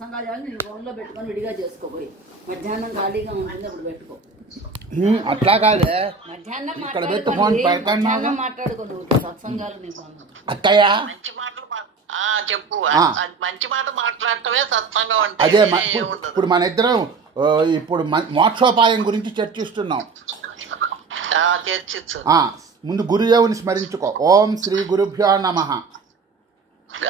సత్సంగాలు నేను ఫోన్లో పెట్టుకొని విడిగా చేసుకోబోయి మధ్యాహ్నం ఖాళీగా ఉంటుంది అప్పుడు పెట్టుకో. అట్లా కాదే మధ్యాహ్నం ఇక్కడ పెట్టు ఫోన్ మధ్యాహ్నం మాట్లాడుకో నువ్వు సత్సంగాలు నీ ఫోన్లో. అక్కయ్య మంచి మాటలు చెప్పు. మంచి మాట మాట్లాడటమే సత్సంగం అంటే. అదే ఇప్పుడు మన ఇద్దరం ఇప్పుడు మోక్షోపాయం గురించి చర్చిస్తున్నాం. చర్చించు. ముందు గురుదేవుని స్మరించుకో. ఓం శ్రీ గురుభ్యో నమః.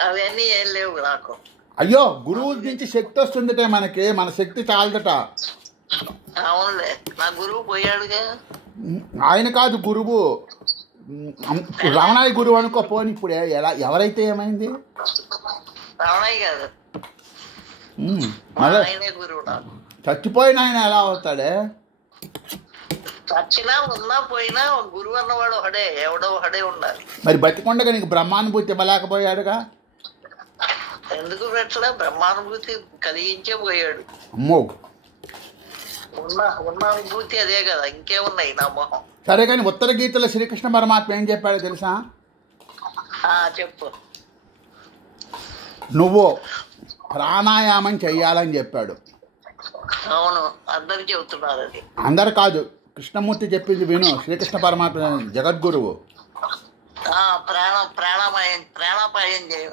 అవన్నీ ఏం లేవు నాకు. అయ్యో గురువు నుంచి శక్తి వస్తుందట మనకి, మన శక్తి చాలదట. అవునులే, నా గురువు పోయాడుగా. ఆయన కాదు గురువు, రమణాయి గురువు అనుకో. పోని ఇప్పుడు ఎవరైతే ఏమైంది? రమణాయి కాదు, ఆయనే గురువు నాకు. చచ్చిపోయిన ఆయన ఎలా అవుతాడే? చచ్చినా ఉన్నా పోయినా గురువు అన్నవాడు ఒకడే, ఎవడో ఒకడే ఉండాలి. మరి బతికొండగా నీకు బ్రహ్మానుభూతి ఇవ్వలేకపోయాడుగా? ఎందుకు పెట్టడా? బ్రహ్మానుభూతి కలిగించే పోయాడు. అమ్మో, ఉన్న అనుభూతి అదే కదా, ఇంకేమున్నాయి నా మొహం. సరే కానీ ఉత్తర గీతలో శ్రీకృష్ణ పరమాత్మ ఏం చెప్పాడో తెలుసా? చెప్పు. నువ్వు ప్రాణాయామం చెయ్యాలని చెప్పాడు. అవును, అందరు చెబుతున్నారు అది. అందరు కాదు, కృష్ణమూర్తి చెప్పింది విను. శ్రీకృష్ణ పరమాత్మ జగద్గురువు. ప్రాణాపాయం చేయ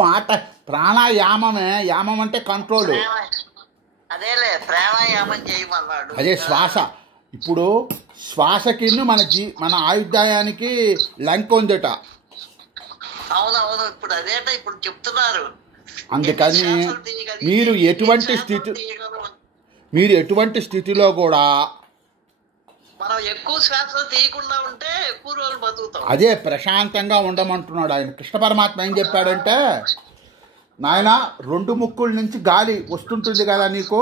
మాట ప్రాణాయామమే. యామం అంటే కంట్రోల్. అదేలే, ప్రాణాయామం చేయమన్నాడు. అదే శ్వాస. ఇప్పుడు శ్వాసకి మన ఆయుర్దాయానికి లంక ఉందట. అవునవును, ఇప్పుడు అదేట ఇప్పుడు చెప్తున్నారు. అందుకని మీరు ఎటువంటి స్థితిలో కూడా మనం ఎక్కువ శ్వాస తీయకుండా ఉంటే ఎక్కువ రోజులు బతుకుతాం. అదే ప్రశాంతంగా ఉండమంటున్నాడు ఆయన. కృష్ణ పరమాత్మ ఏం చెప్పాడంటే, నాయన 2 ముక్కుల నుంచి గాలి వస్తుంటుంది కదా నీకు.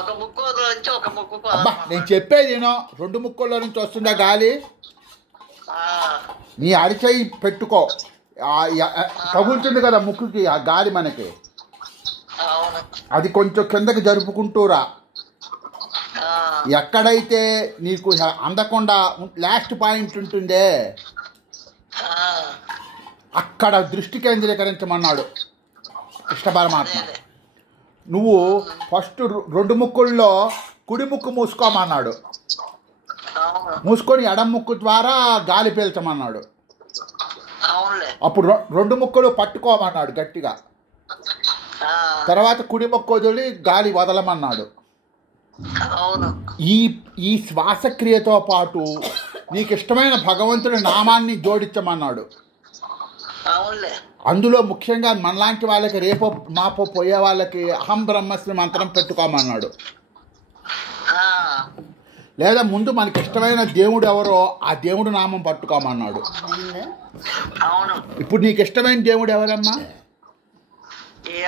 ఒక ముక్కు నుంచి ఒక ముక్కు. అబ్బా, నేను చెప్పేది 2 ముక్కుల్లో నుంచి వస్తుందా గాలి? నీ అరిచేయి పెట్టుకో, తగులుతుంది కదా ముక్కుకి ఆ గాలి మనకి. అది కొంచెం కిందకి జరుపుకుంటూరా. ఎక్కడైతే నీకు అందకుండా లాస్ట్ పాయింట్ ఉంటుందే అక్కడ దృష్టి కేంద్రీకరించమన్నాడు కృష్ణ పరమాత్మ. నువ్వు ఫస్ట్ 2 ముక్కుల్లో కుడి ముక్కు మూసుకోమన్నాడు. మూసుకొని ఎడం ముక్కు ద్వారా గాలి పీల్చమన్నాడు. అప్పుడు 2 ముక్కులు పట్టుకోమన్నాడు గట్టిగా. తర్వాత కుడి ముక్కు వదిలి గాలి వదలమన్నాడు. ఈ శ్వాసక్రియతో పాటు నీకు ఇష్టమైన భగవంతుడి నామాన్ని జోడించమన్నాడు. అందులో ముఖ్యంగా మనలాంటి వాళ్ళకి రేపో మాపో పోయే వాళ్ళకి అహం బ్రహ్మస్మి మంత్రం పెట్టుకోమన్నాడు. లేదా ముందు మనకి ఇష్టమైన దేవుడు ఎవరో ఆ దేవుడు నామం పట్టుకోమన్నాడు. ఇప్పుడు నీకు ఇష్టమైన దేవుడు ఎవరమ్మా?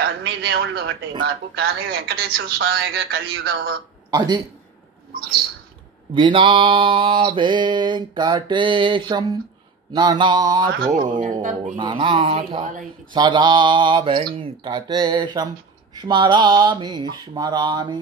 అన్ని దేవుళ్ళు ఒకటే నాకు, కానీ వెంకటేశ్వర స్వామిగా కలియుగంలో. అది వినా వెంకటేశం ననాథో ననాథ సదా వెంకటేశం స్మరామి స్మరామి.